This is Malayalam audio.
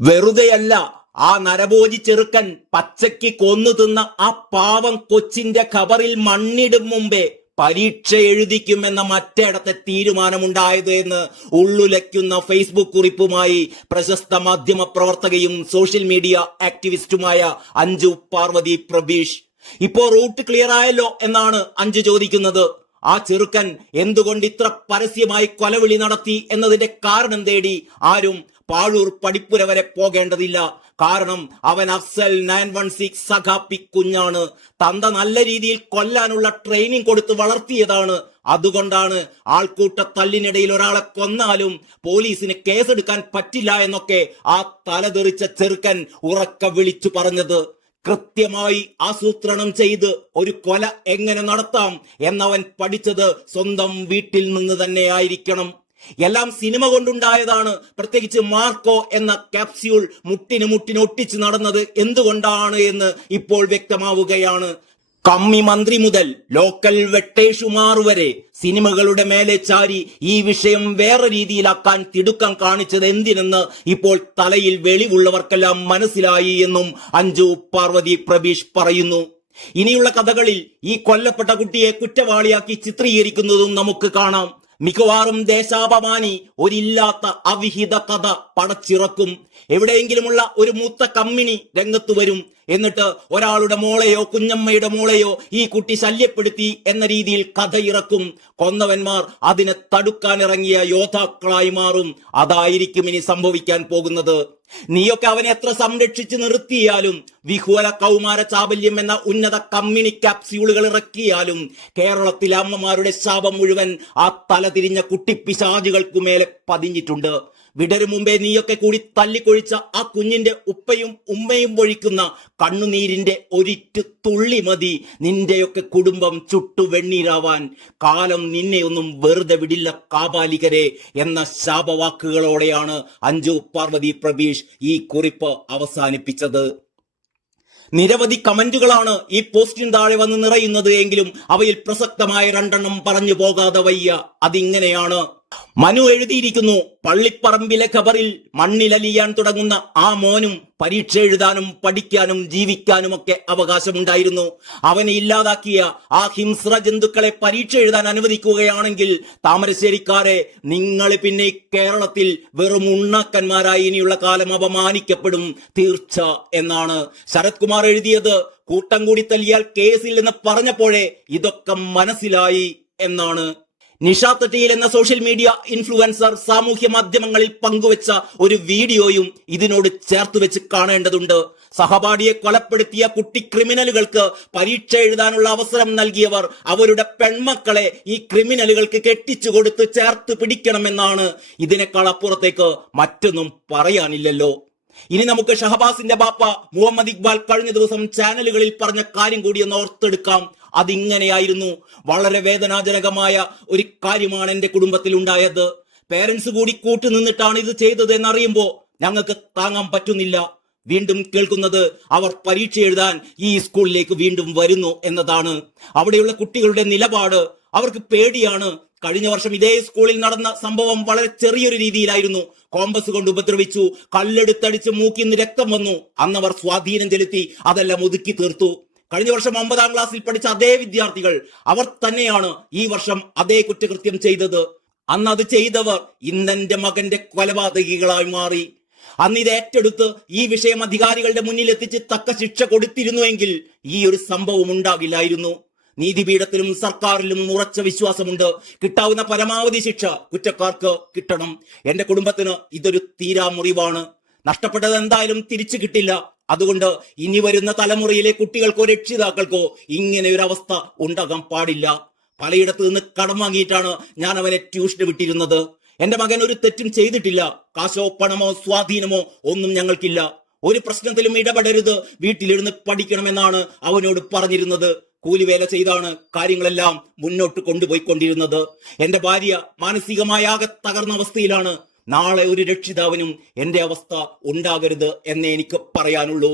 വെറുതെയല്ല ആ നരഭോജി ചെറുക്കൻ പച്ചയ്ക്ക് കൊന്നു തിന്ന ആ പാവം കൊച്ചിന്റെ ഖബറിൽ മണ്ണിടും മുമ്പേ പരീക്ഷ എഴുതിക്കുമെന്ന മറ്റേടത്തെ തീരുമാനമുണ്ടായത് എന്ന് ഉള്ളുലയ്ക്കുന്ന ഫേസ്ബുക്ക് കുറിപ്പുമായി പ്രശസ്ത മാധ്യമ പ്രവർത്തകയും സോഷ്യൽ മീഡിയ ആക്ടിവിസ്റ്റുമായ അഞ്ജു പാർവതി പ്രബീഷ്. ഇപ്പോ റൂട്ട് ക്ലിയർ ആയല്ലോ എന്നാണ് അഞ്ചു ചോദിക്കുന്നത്. ആ ചെറുക്കൻ എന്തുകൊണ്ട് ഇത്ര പരസ്യമായി കൊലവിളി നടത്തി എന്നതിന്റെ കാരണം തേടി ആരും പാഴൂർ പടിപ്പുര വരെ പോകേണ്ടതില്ല. കാരണം അവൻ അഫ്സൽ നയൻ വൺ സിക്സ് സഖാപ്പി കുഞ്ഞാണ്. തന്ത നല്ല രീതിയിൽ കൊല്ലാനുള്ള ട്രെയിനിങ് കൊടുത്ത് വളർത്തിയതാണ്. അതുകൊണ്ടാണ് ആൾക്കൂട്ട തല്ലിനിടയിൽ ഒരാളെ കൊന്നാലും പോലീസിന് കേസെടുക്കാൻ പറ്റില്ല എന്നൊക്കെ ആ തലതെറിച്ച ചെറുക്കൻ ഉറക്ക വിളിച്ചു പറഞ്ഞത്. കൃത്യമായി ആസൂത്രണം ചെയ്ത് ഒരു കൊല എങ്ങനെ നടത്താം എന്നവൻ പഠിച്ചത് സ്വന്തം വീട്ടിൽ നിന്ന് തന്നെ ആയിരിക്കണം. എല്ലാം സിനിമ കൊണ്ടുണ്ടായതാണ്. പ്രത്യേകിച്ച് മാർക്കോ എന്ന ക്യാപ്സ്യൂൾ മുട്ടിന് മുട്ടിന് ഒട്ടിച്ച് നടന്നത് എന്തുകൊണ്ടാണ് എന്ന് ഇപ്പോൾ വ്യക്തമാവുകയാണ്. കമ്മി മന്ത്രി മുതൽ ലോക്കൽ വെട്ടേഷുമാർ വരെ സിനിമകളുടെ മേലെ ചാരി ഈ വിഷയം വേറെ രീതിയിലാക്കാൻ തിടുക്കം കാണിച്ചത് എന്തിനെന്ന് ഇപ്പോൾ തലയിൽ വെളിവുള്ളവർക്കെല്ലാം മനസ്സിലായി എന്നും അഞ്ജു പാർവതി പ്രബീഷ് പറയുന്നു. ഇനിയുള്ള കഥകളിൽ ഈ കൊല്ലപ്പെട്ട കുട്ടിയെ കുറ്റവാളിയാക്കി ചിത്രീകരിക്കുന്നതും നമുക്ക് കാണാം. മിക്കവാറും ദേശാപമാനി ഒരില്ലാത്ത അവിഹിത കഥ പടച്ചിറക്കും. എവിടെയെങ്കിലുമുള്ള ഒരു മൂത്ത കമ്മിണി രംഗത്ത് വരും. എന്നിട്ട് ഒരാളുടെ മോളെയോ കുഞ്ഞമ്മയുടെ മോളെയോ ഈ കുട്ടി ശല്യപ്പെടുത്തി എന്ന രീതിയിൽ കഥ ഇറക്കും. കൊന്നവന്മാർ അതിനെ തടുക്കാൻ ഇറങ്ങിയ യോദ്ധാക്കളായി മാറും. അതായിരിക്കും ഇനി സംഭവിക്കാൻ പോകുന്നത്. നീയൊക്കെ അവനെ എത്ര സംരക്ഷിച്ച് നിർത്തിയാലും വിഹുവല കൗമാര ചാബല്യം എന്ന ഉന്നത കമ്മ്യൂണി ക്യാപ്സ്യൂളുകൾ ഇറക്കിയാലും കേരളത്തിലെ അമ്മമാരുടെ ശാപം മുഴുവൻ ആ തലതിരിഞ്ഞ കുട്ടിപ്പിശാചുകൾക്കു മേലെ പതിഞ്ഞിട്ടുണ്ട്. വിടരും മുമ്പേ നീയൊക്കെ കൂടി തല്ലിക്കൊഴിച്ച ആ കുഞ്ഞിന്റെ ഉപ്പയും ഉമ്മയും ഒഴിക്കുന്ന കണ്ണുനീരിന്റെ ഒരിറ്റ് തുള്ളി മതി. നിന്റെയൊക്കെ കുടുംബം ചുട്ടു വെണ്ണീരാവാൻ കാലം നിന്നെയൊന്നും വെറുതെ വിടില്ല കാപാലികരെ എന്ന ശാപവാക്കുകളോടെയാണ് അഞ്ജു പാർവതി പ്രവീഷ് ഈ കുറിപ്പ് അവസാനിപ്പിച്ചത്. നിരവധി കമന്റുകളാണ് ഈ പോസ്റ്റിന് താഴെ വന്ന് നിറയുന്നത് എങ്കിലും അവയിൽ പ്രസക്തമായ രണ്ടെണ്ണം പറഞ്ഞു പോകാതെ വയ്യ. അതിങ്ങനെയാണ് മനു എഴുതിയിരിക്കുന്നു പള്ളിപ്പറമ്പിലെ ഖബറിൽ മണ്ണിലലിയാൻ തുടങ്ങുന്ന ആ മോനും പരീക്ഷ എഴുതാനും പഠിക്കാനും ജീവിക്കാനും ജീവിക്കാനുമൊക്കെ അവകാശമുണ്ടായിരുന്നു. അവനെ ഇല്ലാതാക്കിയ ആ ഹിംസ്ര ജന്തുക്കളെ പരീക്ഷ എഴുതാൻ അനുവദിക്കുകയാണെങ്കിൽ താമരശ്ശേരിക്കാരെ നിങ്ങൾ പിന്നെ കേരളത്തിൽ വെറും ഉണ്ണാക്കന്മാരായി ഇനിയുള്ള കാലം അപമാനിക്കപ്പെടും. തീർച്ച എന്നാണ് ശരത് കുമാർ എഴുതിയത്. കൂട്ടം കൂടി തല്ലിയാൽ കേസിൽ എന്ന് പറഞ്ഞപ്പോഴേ ഇതൊക്കെ മനസ്സിലായി എന്നാണ് നിഷാത്തട്ടിയിൽ എന്ന സോഷ്യൽ മീഡിയ ഇൻഫ്ലുവൻസർ സാമൂഹ്യ മാധ്യമങ്ങളിൽ പങ്കുവച്ച ഒരു വീഡിയോയും ഇതിനോട് ചേർത്ത് വെച്ച് കാണേണ്ടതുണ്ട്. സഹപാഠിയെ കൊലപ്പെടുത്തിയ കുട്ടി ക്രിമിനലുകൾക്ക് പരീക്ഷ എഴുതാനുള്ള അവസരം നൽകിയവർ അവരുടെ പെൺമക്കളെ ഈ ക്രിമിനലുകൾക്ക് കെട്ടിച്ചു കൊടുത്ത് ചേർത്ത് പിടിക്കണമെന്നാണ്. ഇതിനേക്കാൾ അപ്പുറത്തേക്ക് മറ്റൊന്നും പറയാനില്ലല്ലോ. ഇനി നമുക്ക് ഷഹബാസിന്റെ ബാപ്പ മുഹമ്മദ് ഇക്ബാൽ കഴിഞ്ഞ ദിവസം ചാനലുകളിൽ പറഞ്ഞ കാര്യം കൂടി ഒന്ന് ഓർത്തെടുക്കാം. അതിങ്ങനെയായിരുന്നു. വളരെ വേദനാജനകമായ ഒരു കാര്യമാണ് എന്റെ കുടുംബത്തിൽ ഉണ്ടായത്. പേരൻസ് കൂടി കൂട്ടു നിന്നിട്ടാണ് ഇത് ചെയ്തത് എന്നറിയുമ്പോ ഞങ്ങൾക്ക് താങ്ങാൻ പറ്റുന്നില്ല. വീണ്ടും കേൾക്കുന്നത് അവർ പരീക്ഷ എഴുതാൻ ഈ സ്കൂളിലേക്ക് വീണ്ടും വരുന്നു എന്നതാണ്. അവിടെയുള്ള കുട്ടികളുടെ നിലപാട് അവർക്ക് പേടിയാണ്. കഴിഞ്ഞ വർഷം ഇതേ സ്കൂളിൽ നടന്ന സംഭവം വളരെ ചെറിയൊരു രീതിയിലായിരുന്നു. കോമ്പസ് കൊണ്ട് ഉപദ്രവിച്ചു കല്ലെടുത്തടിച്ച് മൂക്കിന്ന് രക്തം വന്നു. അന്നവർ സ്വാധീനം ചെലുത്തി അതെല്ലാം ഒതുക്കി തീർത്തു. കഴിഞ്ഞ വർഷം ഒമ്പതാം ക്ലാസ്സിൽ പഠിച്ച അതേ വിദ്യാർത്ഥികൾ അവർ തന്നെയാണ് ഈ വർഷം അതേ കുറ്റകൃത്യം ചെയ്തത്. അന്ന് അത് ചെയ്തവർ ഇന്നെന്റെ മകന്റെ കൊലപാതകികളായി മാറി. അന്ന് ഇത് ഏറ്റെടുത്ത് ഈ വിഷയം അധികാരികളുടെ മുന്നിൽ എത്തിച്ച് തക്ക ശിക്ഷ കൊടുത്തിരുന്നുവെങ്കിൽ ഈ ഒരു സംഭവം ഉണ്ടാകില്ലായിരുന്നു നീതിപീഠത്തിലും സർക്കാരിലും ഉറച്ച വിശ്വാസമുണ്ട്. കിട്ടാവുന്ന പരമാവധി ശിക്ഷ കുറ്റക്കാർക്ക് കിട്ടണം. എന്റെ കുടുംബത്തിന് ഇതൊരു തീരാമുറിവാണ്. നഷ്ടപ്പെട്ടത് എന്തായാലും തിരിച്ചു കിട്ടില്ല. അതുകൊണ്ട് ഇനി വരുന്ന തലമുറയിലെ കുട്ടികൾക്കോ രക്ഷിതാക്കൾക്കോ ഇങ്ങനെ ഒരു അവസ്ഥ ഉണ്ടാകാൻ പാടില്ല. പലയിടത്ത് നിന്ന് കടം വാങ്ങിയിട്ടാണ് ഞാൻ അവനെ ട്യൂഷന് വിട്ടിരുന്നത്. എന്റെ മകൻ ഒരു തെറ്റും ചെയ്തിട്ടില്ല. കാശോ പണമോ സ്വാധീനമോ ഒന്നും ഞങ്ങൾക്കില്ല. ഒരു പ്രശ്നത്തിലും ഇടപെടരുത്. വീട്ടിലിരുന്ന് പഠിക്കണമെന്നാണ് അവനോട് പറഞ്ഞിരുന്നത്. കൂലിവേല ചെയ്താണ് കാര്യങ്ങളെല്ലാം മുന്നോട്ട് കൊണ്ടുപോയിക്കൊണ്ടിരുന്നത്. എന്റെ ഭാര്യ മാനസികമായ ആകെ തകർന്ന അവസ്ഥയിലാണ് നാളെ ഒരു രക്ഷിതാവിനും എന്റെ അവസ്ഥ ഉണ്ടാകരുത് എന്നേ എനിക്ക് പറയാനുള്ളൂ.